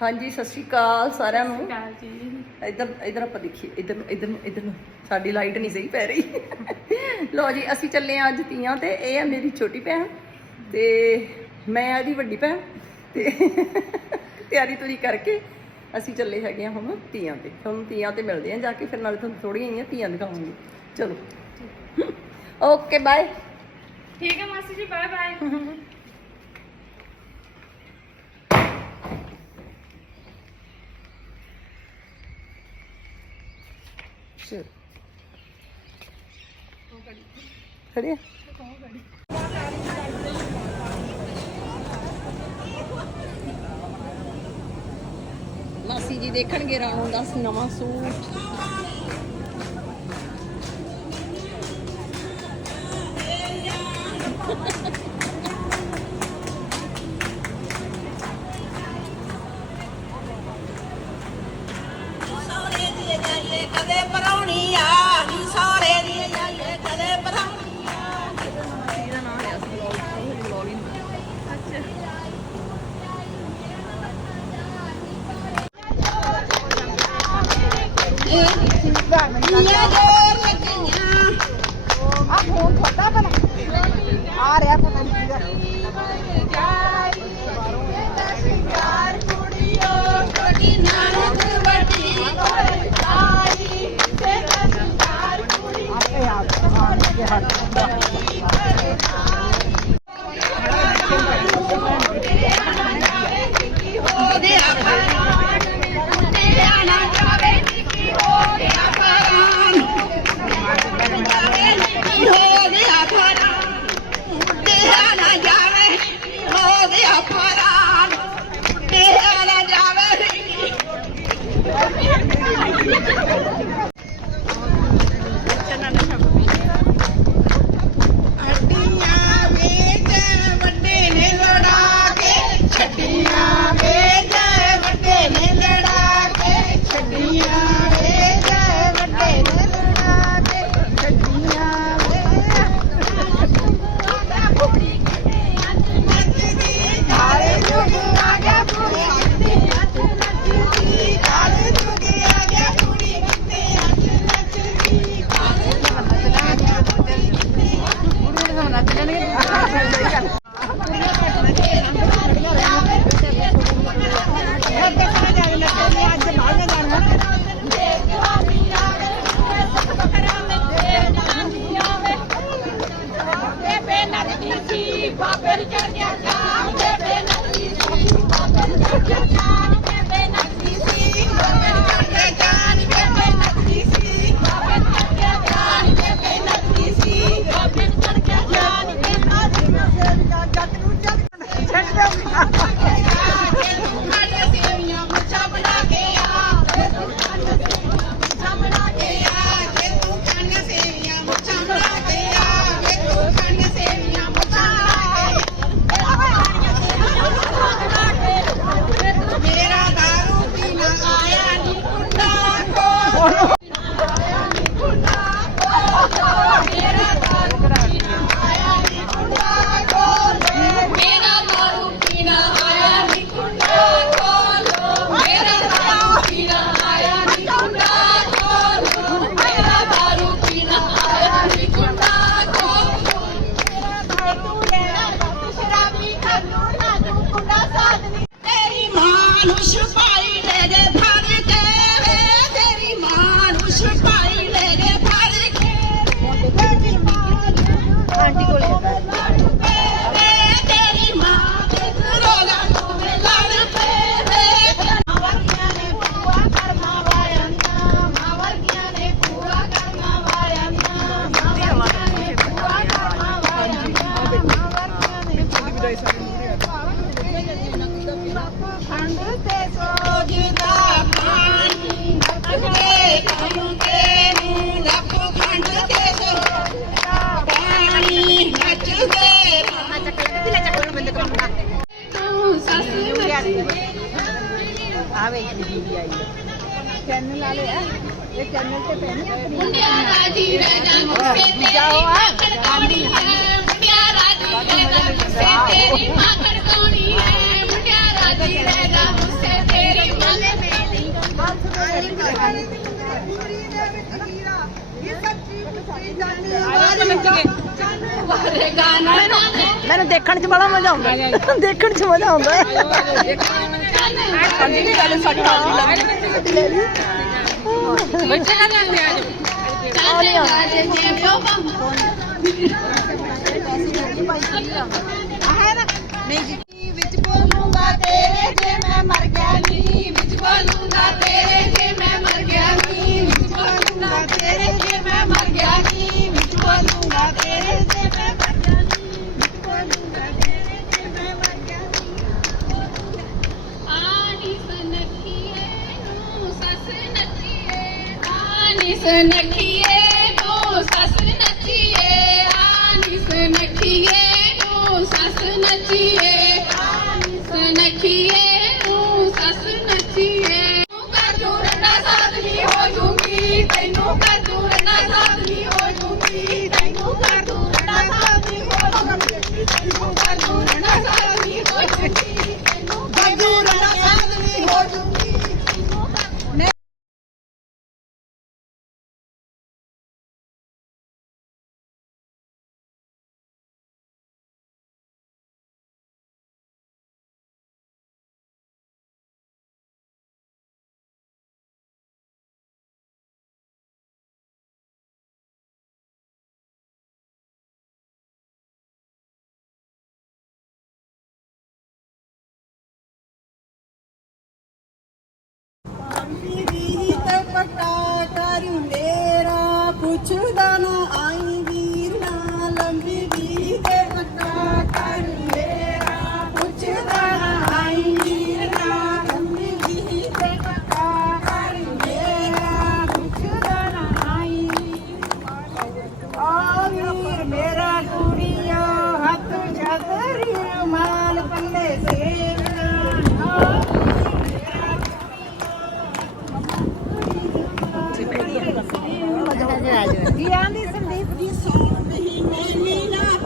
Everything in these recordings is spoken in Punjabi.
ਹਾਂਜੀ ਸਤਿ ਸ਼੍ਰੀ ਅਕਾਲ ਸਾਰਿਆਂ ਨੂੰ। ਕਾਲ ਜੀ। ਇੱਧਰ ਇੱਧਰ ਆਪਾਂ ਦੇਖੀਏ ਇੱਧਰ ਨੂੰ, ਇੱਧਰ ਨੂੰ, ਇੱਧਰ ਨੂੰ। ਸਾਡੀ ਲਾਈਟ ਨਹੀਂ ਸਹੀ ਪੈ ਰਹੀ। ਲੋ ਜੀ ਅਸੀਂ ਚੱਲੇ ਹਾਂ ਅੱਜ ਤੀਆਂ ਤੇ। ਇਹ ਹੈ ਮੇਰੀ ਛੋਟੀ ਭੈਣ ਤੇ ਮੈਂ ਆ ਇਹਦੀ ਵੱਡੀ ਭੈਣ ਤੇ ਤਿਆਰੀ ਤੁਰੀ ਕਰਕੇ ਅਸੀਂ ਚੱਲੇ ਹੈਗੇ ਹਾਂ ਹੁਣ ਤੀਆਂ ਤੇ। ਤੁਹਾਨੂੰ ਤੀਆਂ ਤੇ ਮਿਲਦੇ ਹਾਂ ਜਾ ਕੇ ਫਿਰ ਨਾਲੇ ਤੁਹਾਨੂੰ ਥੋੜੀਆਂ ਜਿਹੀਆਂ ਤੀਆਂ ਦਿਖਾਵਾਂਗੇ ਚਲੋ। Okay bye. ਠੀਕ ਹੈ ਮਾਸੀ ਜੀ ਬਾਏ ਬਾਏ ਚਲੋ ਖੜੇ? ਮਾਸੀ ਜੀ ਦੇਖਣਗੇ ਰਾਣੋ ਦਾ ਨਵਾਂ ਸੂਟ। ਕਦੇ ਪਰੌਣੀ লাগে ਤੂੰ ਸੱਸ ਨੱਚਦੀ ਆਵੇ ਦੀਦੀ ਆਈ ਚੈਨਲ ਵਾਲੇ ਆ ਇਹ ਚੈਨਲ ਤੇ ਪੈਣੀ ਮੁੰਡਿਆ ਰਾਜੀ ਰਹਿ ਜਾ ਗੁੱਸੇ ਤੇਰੀ ਮਾਂ ਖੜਕਾਉਣੀ ਹੈ। ਮੁੰਡਿਆ ਰਾਜੀ ਰਹਿ ਜਾ ਗੁੱਸੇ ਤੇਰੀ ਮਾਂ ਖੜਕਾਉਣੀ ਹੈ। ਮੁੰਡਿਆ ਰਾਜੀ ਰਹਿ ਜਾ। ਮੈਨੂੰ ਦੇਖਣ 'ਚ ਬੜਾ ਮਜ਼ਾ ਆਉਂਦਾ। ਦੇਖਣ 'ਚ ਮਜ਼ਾ ਆਉਂਦਾ। ਹੈ। ਬੱਚੇ ਨਾ ਜਾਂਦੇ ਆ ਵਿੱਚ ਬੋਲੂੰਗਾ ਤੇਰੇ ਜੇ ਮੈਂ ਮਰ ਗਿਆ ਨੀ। ਵਿੱਚ ਬੋਲੂੰਗਾ ਤੇਰੇ ਜੇ she's an Achilles. ਵੀਰ ਤੇ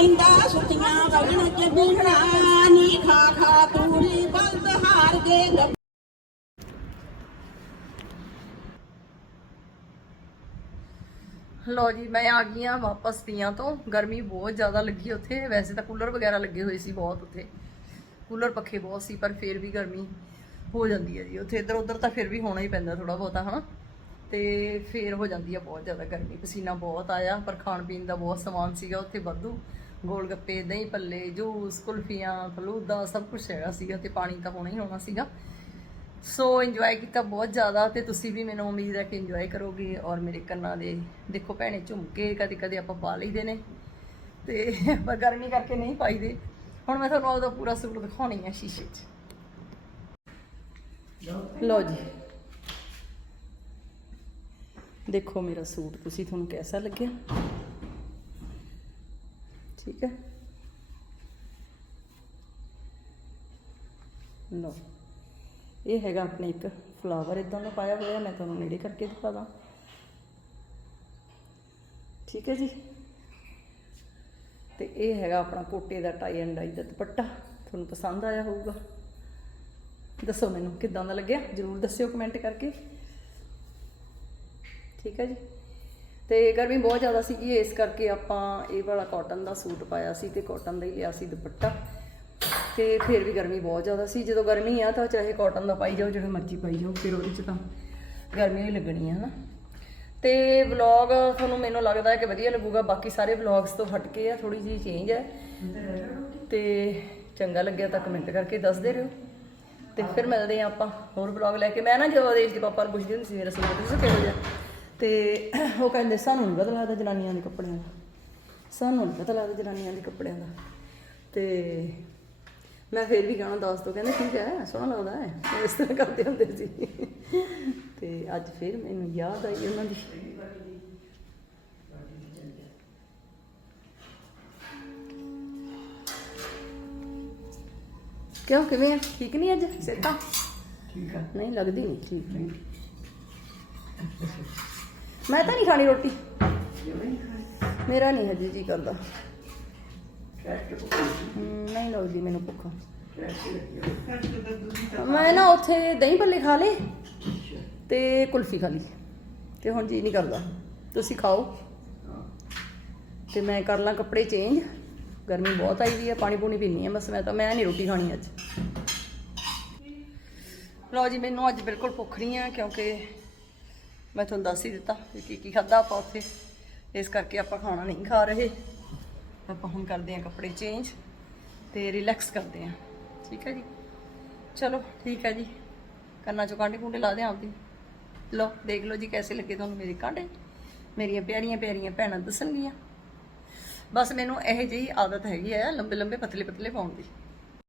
ਪੈਂਦਾ, ਸੁੱਤੀਆਂ ਵਗਣ ਕੇ ਬੀਣਾ ਨੀ, ਖਾ ਖਾ ਤੂੜੀ ਬਲਦ ਹਾਰ ਦੇ ਲੋ ਜੀ, ਮੈਂ ਆ ਗਈ ਆ ਵਾਪਸ ਤੀਆਂ ਤੋਂ। ਗਰਮੀ ਬਹੁਤ ਜ਼ਿਆਦਾ ਲੱਗੀ ਉੱਥੇ। ਵੈਸੇ ਤਾਂ ਕੂਲਰ ਵਗੈਰਾ ਲੱਗੇ ਹੋਏ ਸੀ ਬਹੁਤ ਉੱਥੇ। ਕੂਲਰ ਪੱਖੇ ਬਹੁਤ ਸੀ, ਪਰ ਫਿਰ ਵੀ ਗਰਮੀ ਹੋ ਜਾਂਦੀ ਹੈ ਜੀ। ਉੱਥੇ ਇੱਧਰ ਉੱਧਰ ਤਾਂ ਫਿਰ ਵੀ ਹੋਣਾ ਹੀ ਪੈਂਦਾ ਥੋੜਾ ਬਹੁਤਾ, ਹਨਾ? ਤੇ ਫਿਰ ਹੋ ਜਾਂਦੀ ਆ ਬਹੁਤ ਜ਼ਿਆਦਾ ਗਰਮੀ। ਪਸੀਨਾ ਬਹੁਤ ਆਇਆ, ਪਰ ਖਾਣ ਪੀਣ ਦਾ ਬਹੁਤ ਸਮਾਨ ਸੀਗਾ ਉੱਥੇ ਵਾਧੂ। ਗੋਲ ਗੱਪੇ ਦਹੀਂ ਪੱਲੇ ਜੂਸ, ਕੁਲਫੀਆਂ, ਫਲੂਦਾ, ਸਭ ਕੁਝ ਹੈਗਾ ਸੀਗਾ ਤੇ ਪਾਣੀ ਤਾਂ ਹੋਣਾ ਹੀ ਹੋਣਾ ਸੀਗਾ। ਸੋ ਇੰਜੋਏ ਕੀਤਾ ਬਹੁਤ ਜ਼ਿਆਦਾ ਤੇ ਤੁਸੀਂ ਵੀ ਮੈਨੂੰ ਉਮੀਦ ਹੈ ਕਿ ਇੰਜੋਏ ਕਰੋਗੇ ਔਰ ਮੇਰੇ ਕੰਨਾਂ ਦੇ ਦੇਖੋ ਭੈਣੇ ਝੁਮਕੇ ਕਦੇ ਕਦੇ ਆਪਾਂ ਪਾ ਲਈਦੇ ਨੇ ਤੇ ਪਰ ਗਰਮੀ ਕਰਕੇ ਨਹੀਂ ਪਾਈਦੇ। ਹੁਣ ਮੈਂ ਤੁਹਾਨੂੰ ਉਹਦਾ ਪੂਰਾ ਸੂਟ ਦਿਖਾਉਣੀ ਹੈ ਸ਼ੀਸ਼ੇ 'ਚ। ਲਓ ਜੀ। ਦੇਖੋ ਮੇਰਾ ਸੂਟ, ਤੁਸੀਂ ਤੁਹਾਨੂੰ ਕਿਹਦਾ ਲੱਗਿਆ? ਠੀਕ ਹੈ। ਲਓ, ਇਹ ਹੈਗਾ ਆਪਣੇ ਇੱਕ ਫਲਾਵਰ ਇਦਾਂ ਦਾ ਪਾਇਆ ਹੋਇਆ, ਮੈਂ ਤੁਹਾਨੂੰ ਨੇੜੇ ਕਰਕੇ ਦਿਖਾ ਦਾਂ। ਠੀਕ ਹੈ ਜੀ। ਤੇ ਇਹ ਹੈਗਾ ਆਪਣਾ ਕੋਟੇ ਦਾ ਟਾਈ ਐਂਡ ਡਾਈ ਦਾ ਦੁਪੱਟਾ, ਤੁਹਾਨੂੰ ਪਸੰਦ ਆਇਆ ਹੋਊਗਾ। ਦੱਸੋ ਮੈਨੂੰ ਕਿੱਦਾਂ ਦਾ ਲੱਗਿਆ? ਜਰੂਰ ਦੱਸਿਓ ਕਮੈਂਟ ਕਰਕੇ। ਠੀਕ ਹੈ ਜੀ। ਤੇ ਗਰਮੀ ਬਹੁਤ ਜ਼ਿਆਦਾ ਸੀਗੀ, ਇਸ ਕਰਕੇ ਆਪਾਂ ਇਹ ਵਾਲਾ ਕਾਟਨ ਦਾ ਸੂਟ ਪਾਇਆ ਸੀ ਤੇ ਕਾਟਨ ਦਾ ਹੀ ਲਿਆ ਸੀ ਦੁਪੱਟਾ। ਤੇ ਫਿਰ ਵੀ ਗਰਮੀ ਬਹੁਤ ਜ਼ਿਆਦਾ ਸੀ। ਜਦੋਂ ਗਰਮੀ ਆ ਤਾਂ ਚਾਹੇ ਕਾਟਨ ਦਾ ਪਾਈ ਜਾਓ ਜਿਹੜਾ ਮਰਜ਼ੀ ਪਾਈ ਜਾਓ, ਫਿਰ ਉਹਦੇ 'ਚ ਤਾਂ ਗਰਮੀ ਹੀ ਲੱਗਣੀ ਹੈ ਹਨਾ। ਤੇ ਵਲੌਗ ਤੁਹਾਨੂੰ ਮੈਨੂੰ ਲੱਗਦਾ ਹੈ ਕਿ ਵਧੀਆ ਲੱਗੂਗਾ। ਬਾਕੀ ਸਾਰੇ ਵਲੌਗਸ ਤੋਂ ਹਟ ਕੇ ਆ ਥੋੜੀ ਜਿਹੀ ਚੇਂਜ ਹੈ ਤੇ ਚੰਗਾ ਲੱਗਿਆ ਤਾਂ ਕਮੈਂਟ ਕਰਕੇ ਦੱਸਦੇ ਰਹੋ। ਤੇ ਫਿਰ ਮਿਲਦੇ ਆ ਆਪਾਂ ਹੋਰ ਵਲੌਗ ਲੈ ਕੇ। ਮੈਂ ਨਾ ਜਦੋਂ ਦੇਸ਼ ਦੇ ਪਾਪਾ ਨੂੰ ਪੁੱਛਦੀ ਹੁੰਦੀ ਸੀ, ਮੇਰਾ ਸੂਟ ਤੁਸੀਂ ਕਿਹੋ ਜਿਹਾ? ਤੇ ਉਹ ਕਹਿੰਦੇ ਸਾਨੂੰ ਨਹੀਂ ਪਤਾ ਲੱਗਦਾ ਜਨਾਨੀਆਂ ਦੇ ਕੱਪੜਿਆਂ ਦਾ। ਸਾਨੂੰ ਨਹੀਂ ਪਤਾ ਲੱਗਦਾ ਜਨਾਨੀਆਂ ਦੇ ਕੱਪੜਿਆਂ ਦਾ। ਤੇ ਮੈਂ ਫਿਰ ਵੀ ਗਾਣਾ ਦੱਸ ਦੋ ਕਹਿੰਦੇ ਠੀਕ ਹੈ ਸੋਹਣਾ ਲੱਗਦਾ ਹੈ। ਇਸ ਤਰ੍ਹਾਂ ਕਰਦੇ ਹੁੰਦੇ ਸੀ। ਤੇ ਅੱਜ ਫਿਰ ਮੈਨੂੰ ਯਾਦ ਆਈ ਉਹਨਾਂ ਦੀ। ਕਿਉਂ ਕਿਵੇਂ ਠੀਕ ਨਹੀਂ ਅੱਜ? ਸਿੱਧਾ ਠੀਕ ਆ। ਨਹੀਂ ਲੱਗਦੀ ਨਹੀਂ ਠੀਕ ਨਹੀਂ ਮੈਂ ਤਾਂ ਨਹੀਂ ਖਾਣੀ ਰੋਟੀ। ਮੇਰਾ ਨਹੀਂ ਹਜੇ ਜੀ ਕਰਦਾ। ਨਹੀਂ ਲੱਗਦੀ ਮੈਨੂੰ ਭੁੱਖ। ਮੈਂ ਨਾ ਉੱਥੇ ਦਹੀਂ ਭੱਲੇ ਖਾ ਲਏ ਤੇ ਕੁਲਫੀ ਖਾ ਲਈ। ਤੇ ਹੁਣ ਜੀ ਨਹੀਂ ਕਰਦਾ। ਤੁਸੀਂ ਖਾਓ। ਤੇ ਮੈਂ ਕਰ ਲਾਂ ਕੱਪੜੇ ਚੇਂਜ ਗਰਮੀ ਬਹੁਤ ਆਈ ਵੀ ਹੈ ਪਾਣੀ ਪੂਣੀ ਪੀਣੀ ਹੈ ਬਸ। ਮੈਂ ਤਾਂ ਮੈਂ ਨਹੀਂ ਰੋਟੀ ਖਾਣੀ ਅੱਜ। ਲਓ ਜੀ ਮੈਨੂੰ ਅੱਜ ਬਿਲਕੁਲ ਭੁੱਖ ਨਹੀਂ ਹੈ ਕਿਉਂਕਿ ਮੈਂ ਤੁਹਾਨੂੰ ਦੱਸ ਹੀ ਦਿੱਤਾ ਵੀ ਕੀ ਕੀ ਖਾਦਾ ਆਪਾਂ ਉੱਥੇ। ਇਸ ਕਰਕੇ ਆਪਾਂ ਖਾਣਾ ਨਹੀਂ ਖਾ ਰਹੇ। ਆਪਾਂ ਹੁਣ ਕਰਦੇ ਹਾਂ ਕੱਪੜੇ ਚੇਂਜ ਤੇ ਰਿਲੈਕਸ ਕਰਦੇ ਹਾਂ। ਠੀਕ ਹੈ ਜੀ? ਚਲੋ, ਠੀਕ ਹੈ ਜੀ। ਕੰਨਾਂ ਚੋਂ ਕਾਂਡੇ ਕੁੰਡੇ ਲਾ ਦਿਆਂ ਆਪਦੀ। ਲਓ, ਦੇਖ ਲਓ ਜੀ ਕੈਸੇ ਲੱਗੇ ਤੁਹਾਨੂੰ ਮੇਰੇ ਕਾਂਡੇ। ਮੇਰੀਆਂ ਪਿਆਰੀਆਂ ਪਿਆਰੀਆਂ ਭੈਣਾਂ ਦੱਸਣਗੀਆਂ। ਬਸ ਮੈਨੂੰ ਇਹ ਜਿਹੀ ਆਦਤ ਹੈਗੀ ਹੈ ਲੰਬੇ ਲੰਬੇ ਪਤਲੇ ਪਤਲੇ ਪਾਉਣ ਦੀ।